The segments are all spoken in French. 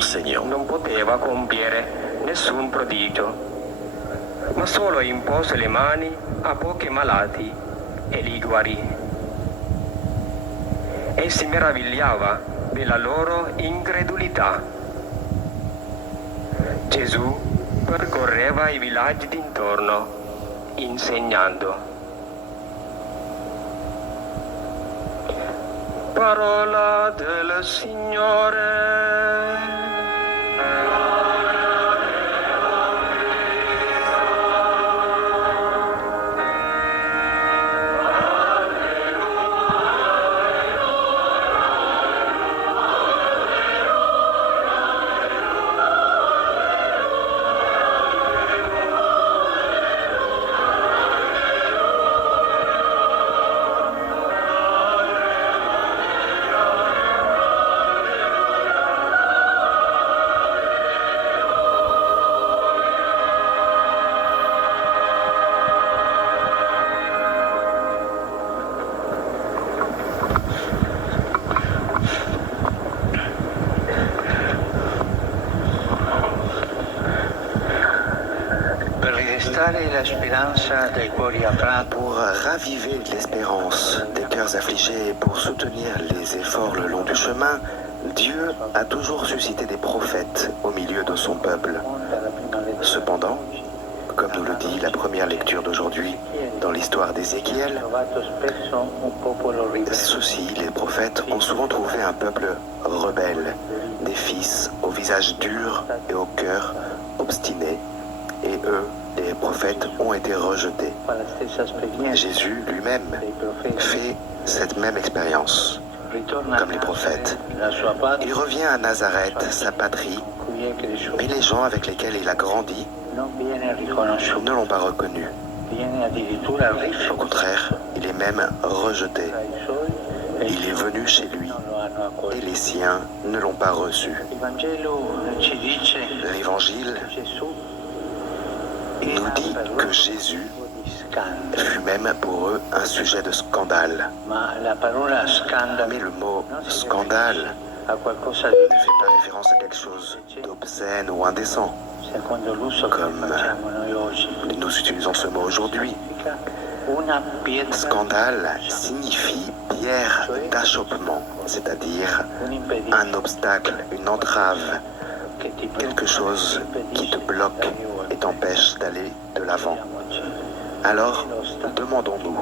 enseignant. Non poteva compiere nessun prodigio, ma solo impose le mani a pochi malati e li guarì. E si meravigliava della loro incredulità. Gesù percorreva i villaggi d'intorno, insegnando. Parola del Signore. Pour raviver l'espérance des cœurs affligés et pour soutenir les efforts le long du chemin, Dieu a toujours suscité des prophètes au milieu de son peuple. Cependant, comme nous le dit la première lecture d'aujourd'hui dans l'histoire d'Ézéchiel, ceux-ci, les prophètes, ont souvent trouvé un peuple rebelle, des fils au visage dur et au cœur obstiné, et eux, les prophètes, ont été rejetés. Jésus lui-même fait cette même expérience, comme les prophètes. Il revient à Nazareth, sa patrie, mais les gens avec lesquels il a grandi ne l'ont pas reconnu. Au contraire, il est même rejeté. Il est venu chez lui et les siens ne l'ont pas reçu. L'Évangile nous dit que Jésus fut même pour eux un sujet de scandale. Mais le mot scandale ne fait pas référence à quelque chose d'obscène ou indécent, comme nous utilisons ce mot aujourd'hui. Scandale signifie pierre d'achoppement, c'est-à-dire un obstacle, une entrave, quelque chose qui te bloque et t'empêche d'aller de l'avant. Alors, demandons-nous,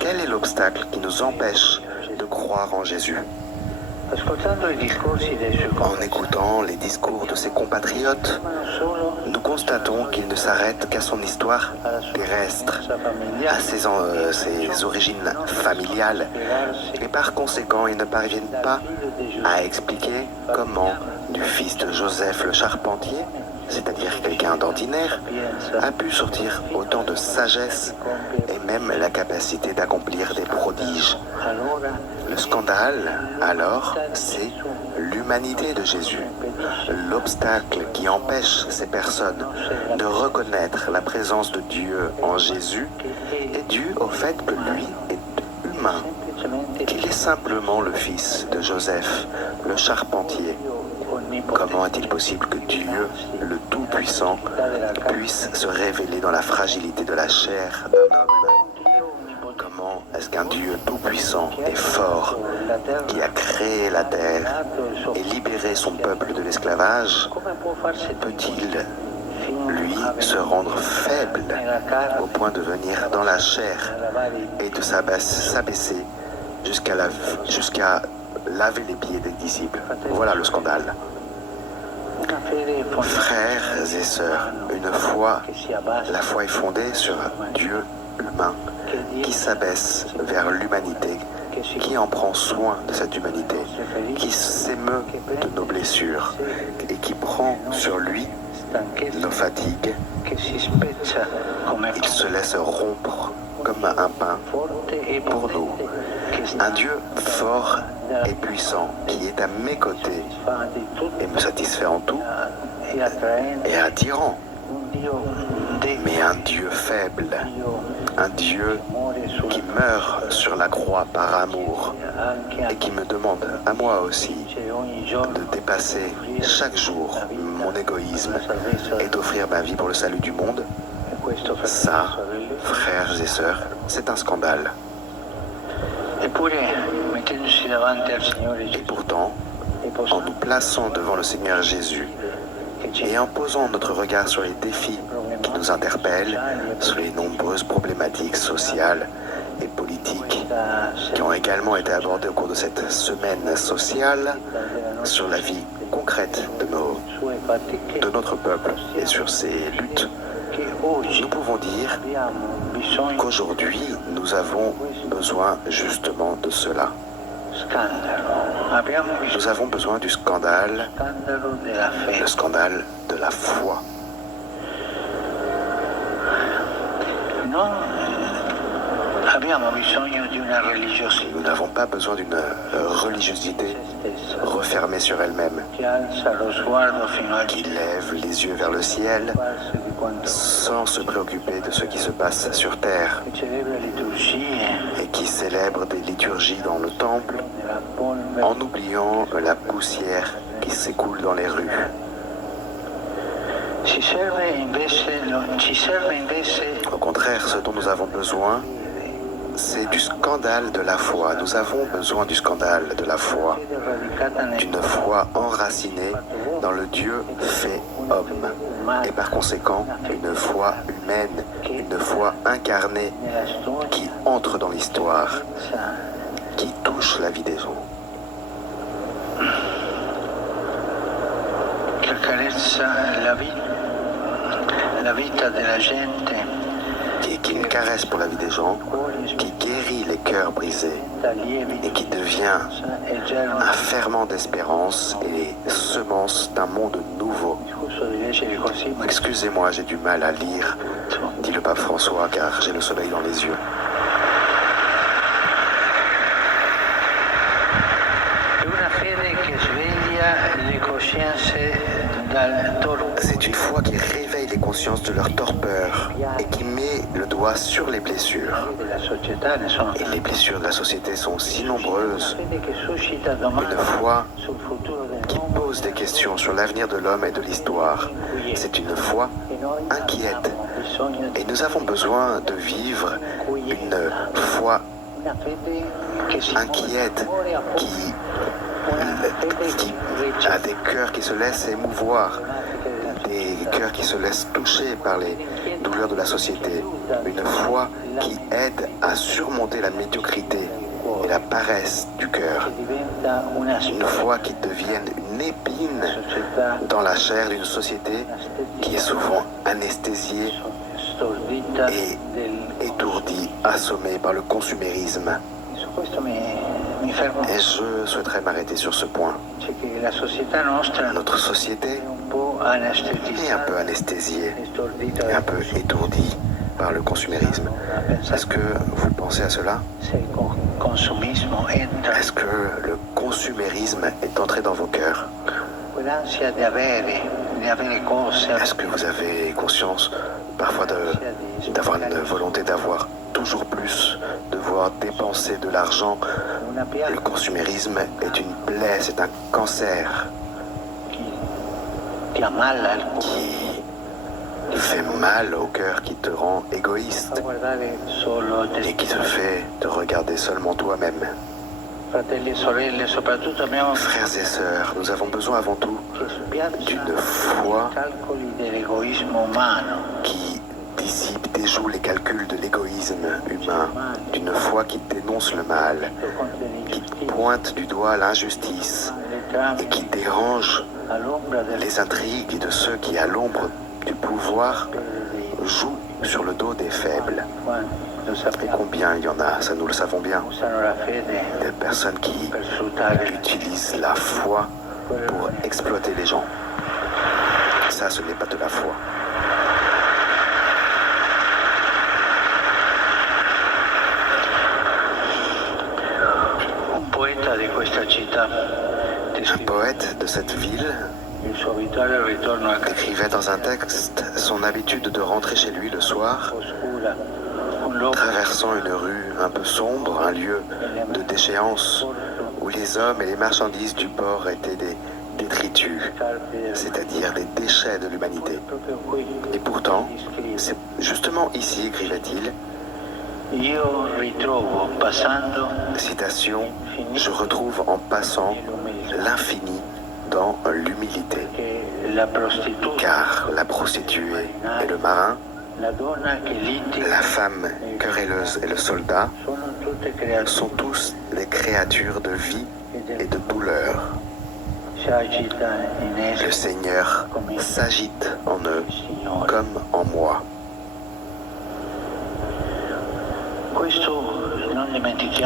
quel est l'obstacle qui nous empêche de croire en Jésus? En écoutant les discours de ses compatriotes, nous constatons qu'il ne s'arrête qu'à son histoire terrestre, à ses origines familiales, et par conséquent, ils ne parviennent pas à expliquer comment du fils de Joseph le charpentier, c'est-à-dire quelqu'un d'ordinaire, a pu sortir autant de sagesse et même la capacité d'accomplir des prodiges. Le scandale, alors, c'est l'humanité de Jésus. L'obstacle qui empêche ces personnes de reconnaître la présence de Dieu en Jésus est dû au fait que lui est humain, qu'il est simplement le fils de Joseph, le charpentier. Comment est-il possible que Dieu, le Tout-Puissant, puisse se révéler dans la fragilité de la chair d'un homme? Comment est-ce qu'un Dieu tout-puissant et fort, qui a créé la terre et libéré son peuple de l'esclavage, peut-il, lui, se rendre faible au point de venir dans la chair et de s'abaisser jusqu'à laver les pieds des disciples? Voilà le scandale. Frères et sœurs, la foi est fondée sur Dieu humain, qui s'abaisse vers l'humanité, qui en prend soin de cette humanité, qui s'émeut de nos blessures et qui prend sur lui nos fatigues. Il se laisse rompre comme un pain pour nous. Un Dieu fort et puissant qui est à mes côtés et me satisfait en tout et attirant mais un Dieu faible, un Dieu qui meurt sur la croix par amour et qui me demande à moi aussi de dépasser chaque jour mon égoïsme et d'offrir ma vie pour le salut du monde. Ça, frères et sœurs, c'est un scandale. Et pourtant, en nous plaçant devant le Seigneur Jésus et en posant notre regard sur les défis qui nous interpellent, sur les nombreuses problématiques sociales et politiques qui ont également été abordées au cours de cette semaine sociale, sur la vie concrète de notre peuple et sur ses luttes, nous pouvons dire qu'aujourd'hui, nous avons besoin justement de cela. Nous avons besoin du scandale, le scandale de la foi. Nous n'avons pas besoin d'une religiosité refermée sur elle-même, qui lève les yeux vers le ciel sans se préoccuper de ce qui se passe sur terre et qui célèbre des liturgies dans le temple en oubliant la poussière qui s'écoule dans les rues. Au contraire, ce dont nous avons besoin, c'est du scandale de la foi. Nous avons besoin du scandale de la foi, d'une foi enracinée dans le Dieu fait homme, et par conséquent une foi humaine, une foi incarnée qui entre dans l'histoire, qui touche la vie des gens. Qui est une caresse pour la vie des gens, qui guérit les cœurs brisés et qui devient un ferment d'espérance et les semences d'un monde nouveau. Excusez-moi, j'ai du mal à lire, dit le pape François, car j'ai le soleil dans les yeux. C'est une foi qui réveille les consciences de leur torpeur et qui met le doigt sur les blessures. Et les blessures de la société sont si nombreuses. Une foi qui pose des questions sur l'avenir de l'homme et de l'histoire. C'est une foi inquiète. Et nous avons besoin de vivre une foi inquiète qui a des cœurs qui se laissent émouvoir, des cœurs qui se laissent toucher par les douleurs de la société, une foi qui aide à surmonter la médiocrité et la paresse du cœur, une foi qui devienne une épine dans la chair d'une société qui est souvent anesthésiée et étourdie, assommée par le consumérisme. Et je souhaiterais m'arrêter sur ce point. Notre société est un peu anesthésiée, et un peu étourdie par le consumérisme. Est-ce que vous pensez à cela? Est-ce que le consumérisme est entré dans vos cœurs? Est-ce que vous avez conscience parfois d'avoir une volonté d'avoir toujours plus, devoir dépenser de l'argent? Le consumérisme est une plaie, c'est un cancer qui fait mal au cœur, qui te rend égoïste et qui te fait te regarder seulement toi-même. Frères et sœurs, nous avons besoin avant tout d'une foi qui dissipe, déjoue les calculs de l'égoïsme humain, d'une foi qui dénonce le mal, qui pointe du doigt l'injustice et qui dérange les intrigues de ceux qui, à l'ombre du pouvoir, jouent sur le dos des faibles. Combien il y en a, ça nous le savons bien. Des personnes qui utilisent la foi pour exploiter les gens. Ça, ce n'est pas de la foi. Un poète de cette ville décrivait dans un texte son habitude de rentrer chez lui le soir, traversant une rue un peu sombre, un lieu de déchéance où les hommes et les marchandises du port étaient des détritus, c'est-à-dire des déchets de l'humanité. Et pourtant, c'est justement ici, écrivait-il, citation, je retrouve en passant l'infini dans l'humilité, car la prostituée et le marin, la femme querelleuse et le soldat sont tous des créatures de vie et de douleur. Le Seigneur s'agite en eux comme en moi.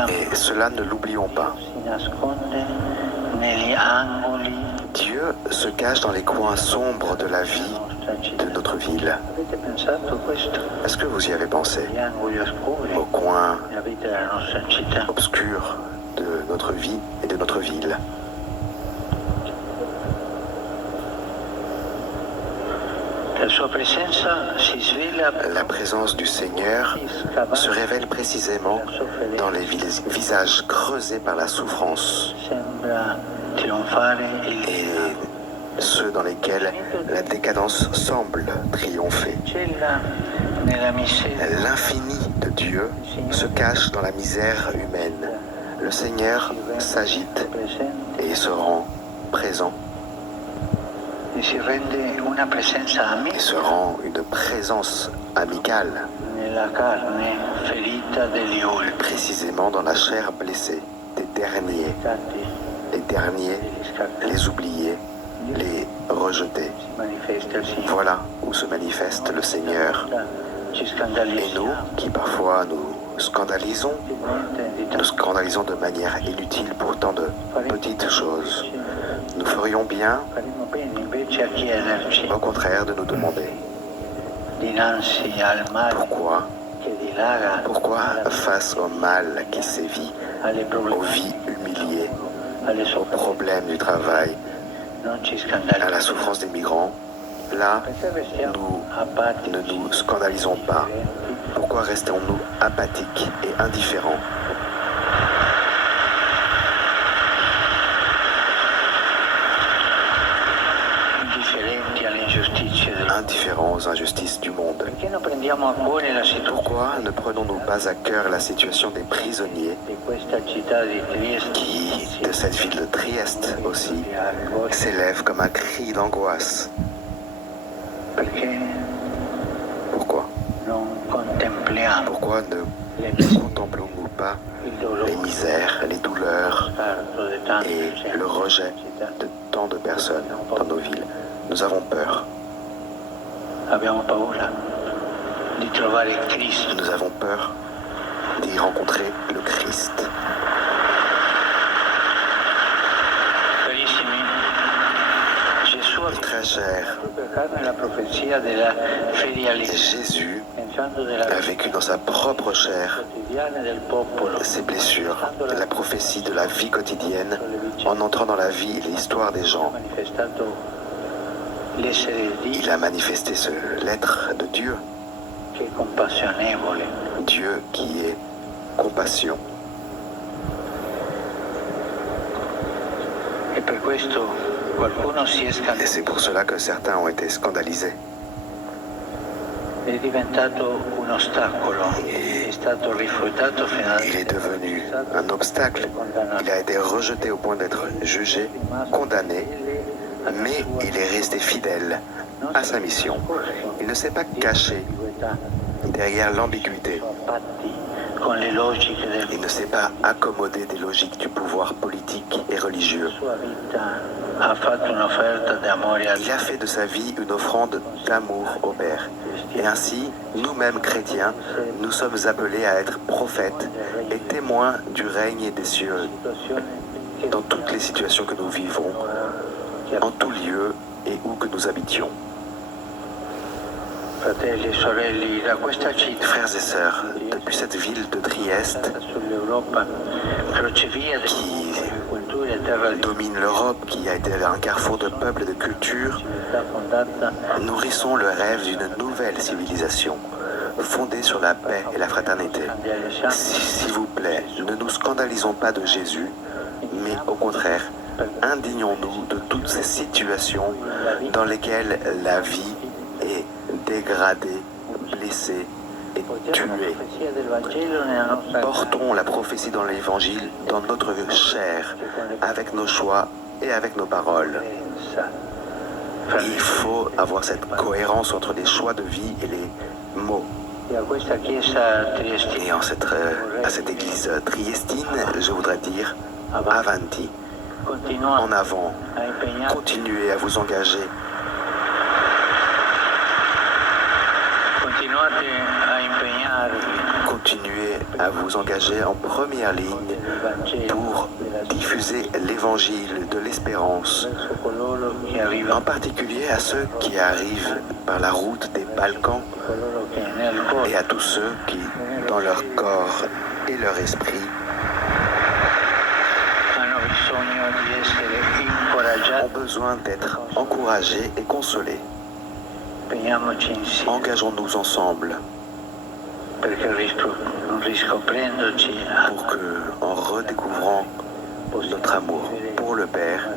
Et cela ne l'oublions pas. Dieu se cache dans les coins sombres de la vie de notre ville. Est-ce que vous y avez pensé? Aux coins obscurs de notre vie et de notre ville. La présence du Seigneur se révèle précisément dans les visages creusés par la souffrance et ceux dans lesquels la décadence semble triompher. L'infini de Dieu se cache dans la misère humaine. Le Seigneur s'agite et se rend présent. Et se rend une présence amicale, précisément dans la chair blessée des derniers, les oubliés, les rejetés. Voilà où se manifeste le Seigneur. Et nous, qui parfois nous scandalisons de manière inutile pour tant de petites choses, nous ferions bien, au contraire, de nous demander pourquoi face au mal qui sévit, aux vies humiliées, aux problèmes du travail, à la souffrance des migrants, là, nous ne nous scandalisons pas. Pourquoi restons-nous apathiques et indifférents? Indifférents aux injustices du monde. Pourquoi ne prenons-nous pas à cœur la situation des prisonniers qui, de cette ville de Trieste aussi, s'élève comme un cri d'angoisse? Pourquoi ne contemplons-nous pas les misères, les douleurs et le rejet de tant de personnes dans nos villes? Nous avons peur. Nous avons peur d'y rencontrer le Christ. Très cher. Jésus a vécu dans sa propre chair ses blessures, la prophétie de la vie quotidienne en entrant dans la vie et l'histoire des gens. Il a manifesté l'être de Dieu. Dieu qui est compassion. Et c'est pour cela que certains ont été scandalisés. Il est devenu un obstacle. Il a été rejeté au point d'être jugé, condamné, mais il est resté fidèle à sa mission. Il ne s'est pas caché derrière l'ambiguïté. Il ne s'est pas accommodé des logiques du pouvoir politique et religieux. Il a fait de sa vie une offrande d'amour au Père. Et ainsi, nous-mêmes chrétiens, nous sommes appelés à être prophètes et témoins du règne des cieux dans toutes les situations que nous vivons, en tout lieu et où que nous habitions. Frères et sœurs, depuis cette ville de Trieste, qui domine l'Europe, qui a été un carrefour de peuples et de cultures, nourrissons le rêve d'une nouvelle civilisation, fondée sur la paix et la fraternité. S'il vous plaît, ne nous scandalisons pas de Jésus, mais au contraire, indignons-nous de toutes ces situations dans lesquelles la vie est dégradée, blessée et tuée. Portons la prophétie dans l'Évangile, dans notre chair, avec nos choix et avec nos paroles. Il faut avoir cette cohérence entre les choix de vie et les mots. Et à cette église triestine, je voudrais dire avanti, en avant, continuez à vous engager. Continuez à vous engager en première ligne pour diffuser l'évangile de l'espérance, en particulier à ceux qui arrivent par la route des Balkans et à tous ceux qui, dans leur corps et leur esprit, ont besoin d'être encouragés et consolés. Engageons-nous ensemble pour que, en redécouvrant notre amour pour le Père,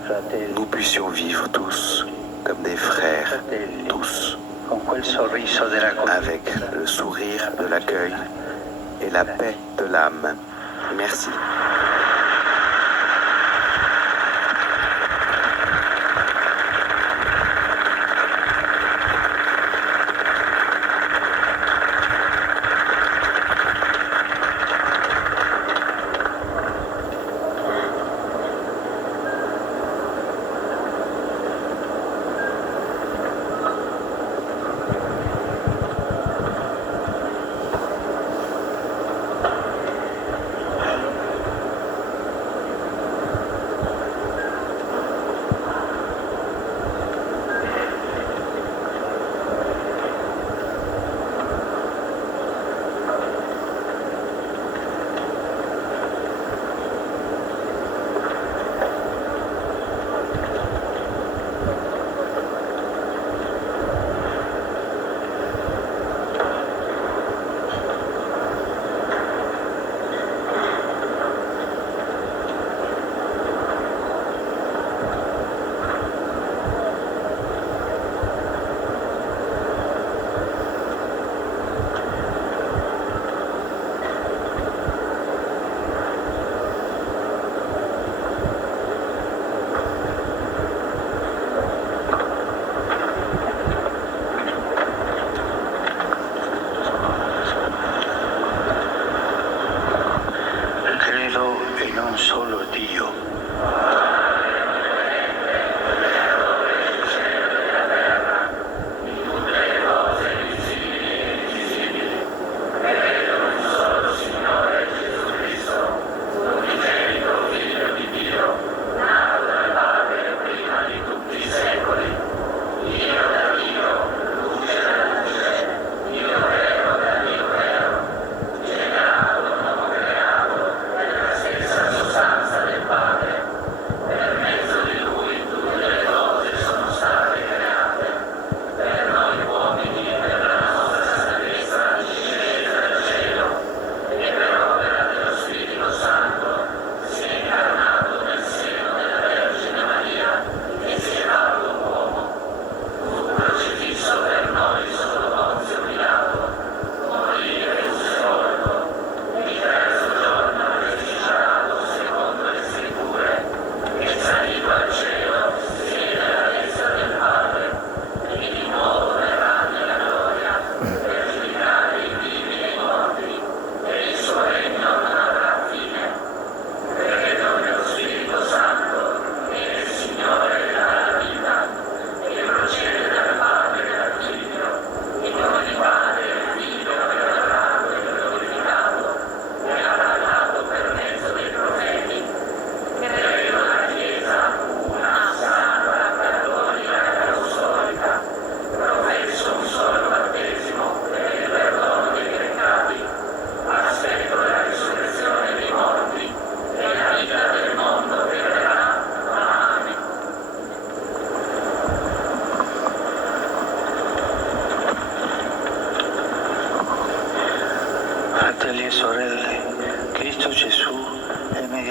nous puissions vivre tous comme des frères, tous, avec le sourire de l'accueil et la paix de l'âme. Merci.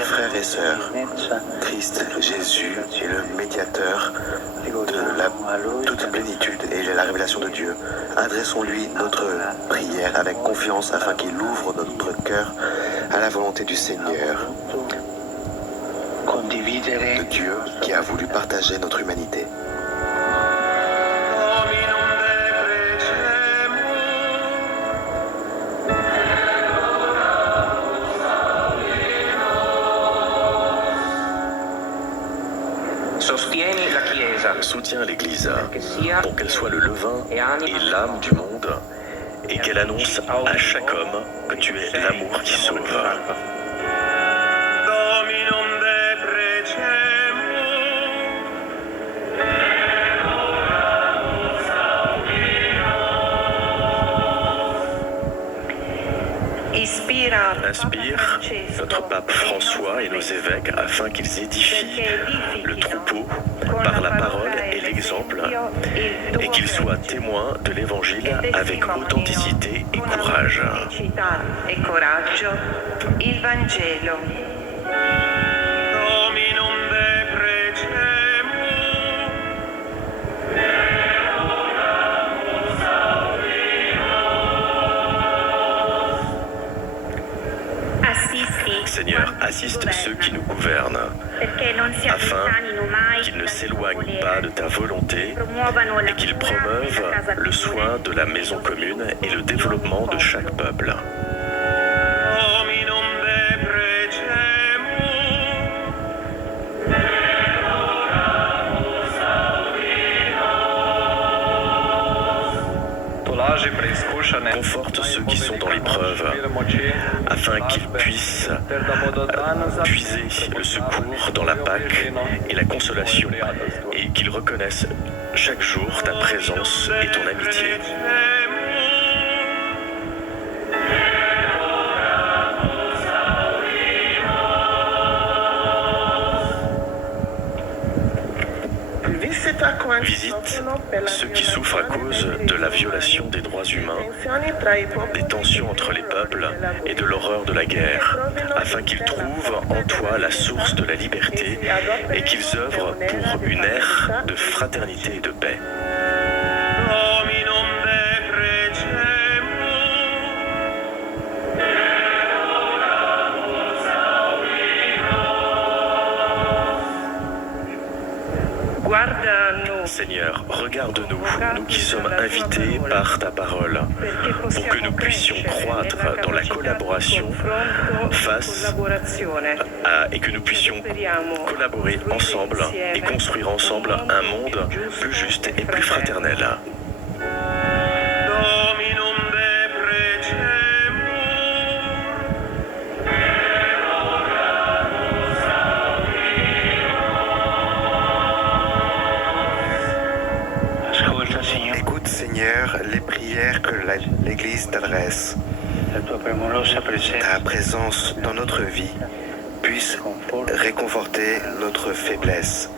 Frères et sœurs, Christ Jésus est le médiateur de la toute plénitude et la révélation de Dieu. Adressons-lui notre prière avec confiance afin qu'il ouvre notre cœur à la volonté du Seigneur, de Dieu qui a voulu partager notre humanité. Soutiens l'Église pour qu'elle soit le levain et l'âme du monde et qu'elle annonce à chaque homme que tu es l'amour qui sauve. Inspire notre pape François et nos évêques afin qu'ils édifient le troupeau par la parole et l'exemple et qu'ils soient témoins de l'Évangile avec authenticité et courage. Seigneur, assiste ceux qui nous gouvernent, afin qu'ils ne s'éloignent pas de ta volonté et qu'ils promeuvent le soin de la maison commune et le développement de chaque peuple. Conforte ceux qui sont dans l'épreuve, afin qu'ils puissent puiser le secours dans la Pâque et la consolation, et qu'ils reconnaissent chaque jour ta présence et ton amitié. Visite ceux qui souffrent à cause de la violation des droits humains, des tensions entre les peuples et de l'horreur de la guerre, afin qu'ils trouvent en toi la source de la liberté et qu'ils œuvrent pour une ère de fraternité et de paix. Seigneur, regarde-nous, nous qui sommes invités par ta parole, pour que nous puissions croître dans la collaboration et que nous puissions collaborer ensemble et construire ensemble un monde plus juste et plus fraternel. Écoute, Seigneur, les prières que l'Église t'adresse. Ta présence dans notre vie puisse réconforter notre faiblesse.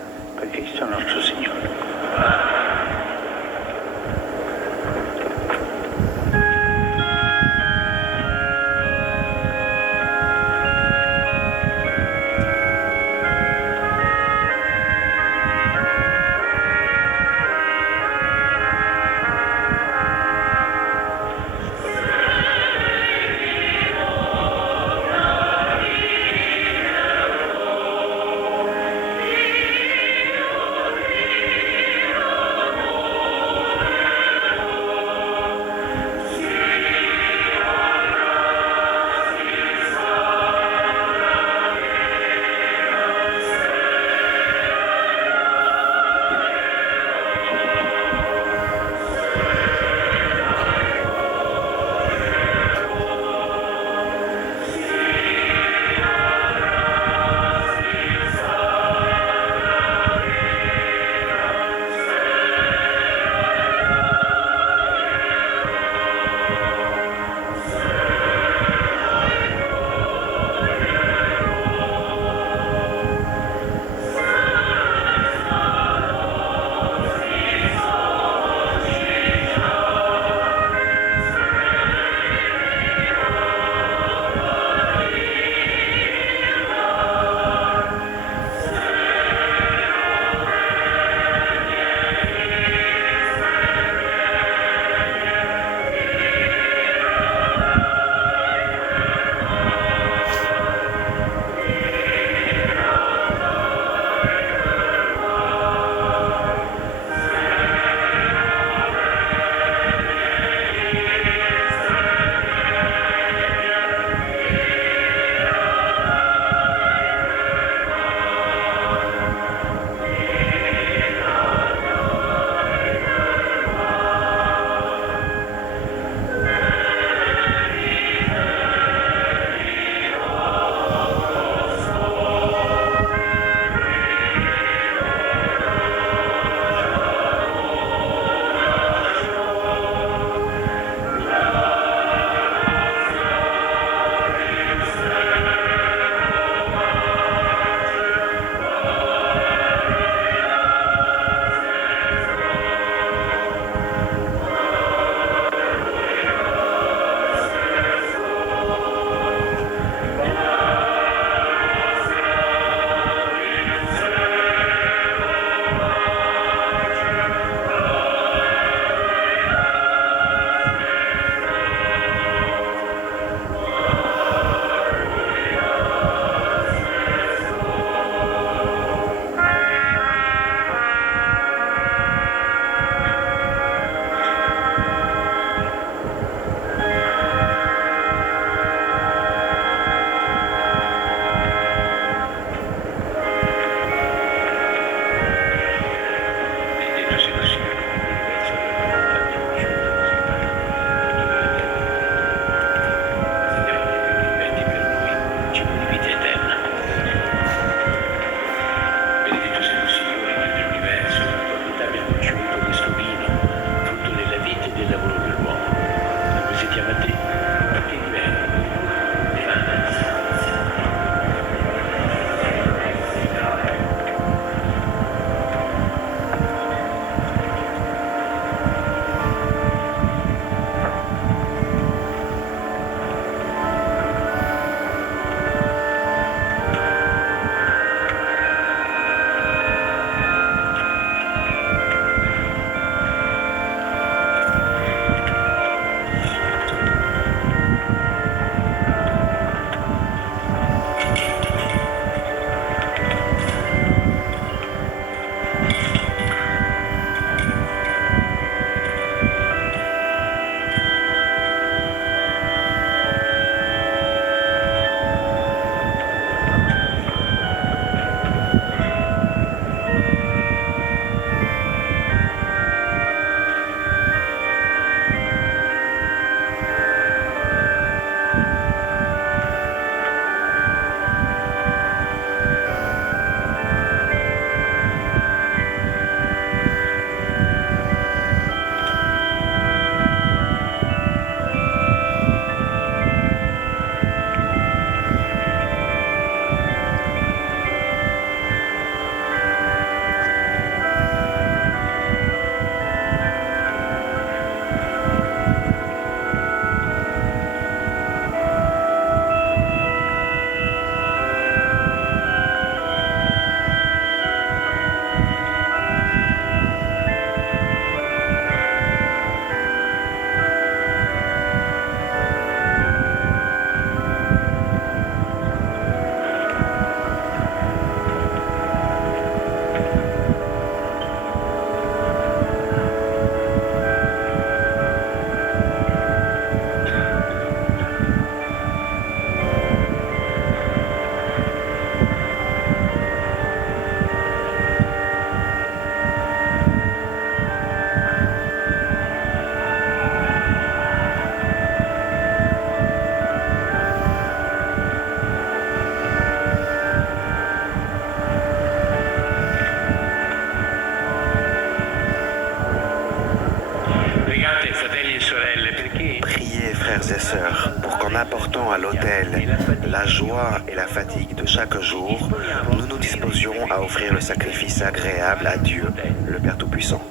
frères et sœurs, pour qu'en apportant à l'autel la joie et la fatigue de chaque jour, nous nous disposions à offrir le sacrifice agréable à Dieu, le Père Tout-Puissant.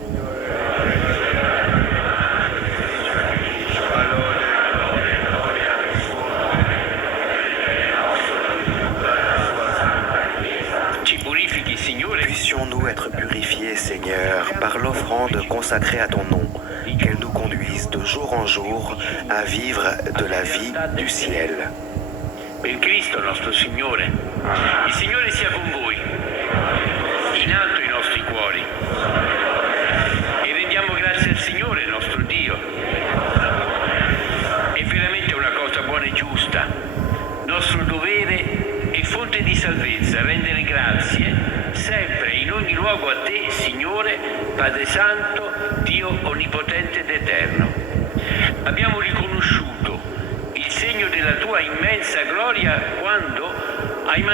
Puissions-nous être purifiés, Seigneur, par l'offrande consacrée à ton nom, qu'elle nous conduise de jour en jour à vivre de la vie du ciel. Per Cristo nostro Signore. Il Signore sia con voi. In alto i nostri cuori. E rendiamo grazie al Signore nostro Dio. È veramente una cosa buona e giusta, nostro dovere e fonte di salvezza, rendere grazie sempre e in ogni luogo a te, Signore, Padre Santo, Dio Onnipotente ed Eterno. Abbiamo riconosciuto il segno della tua immensa gloria quando hai mandato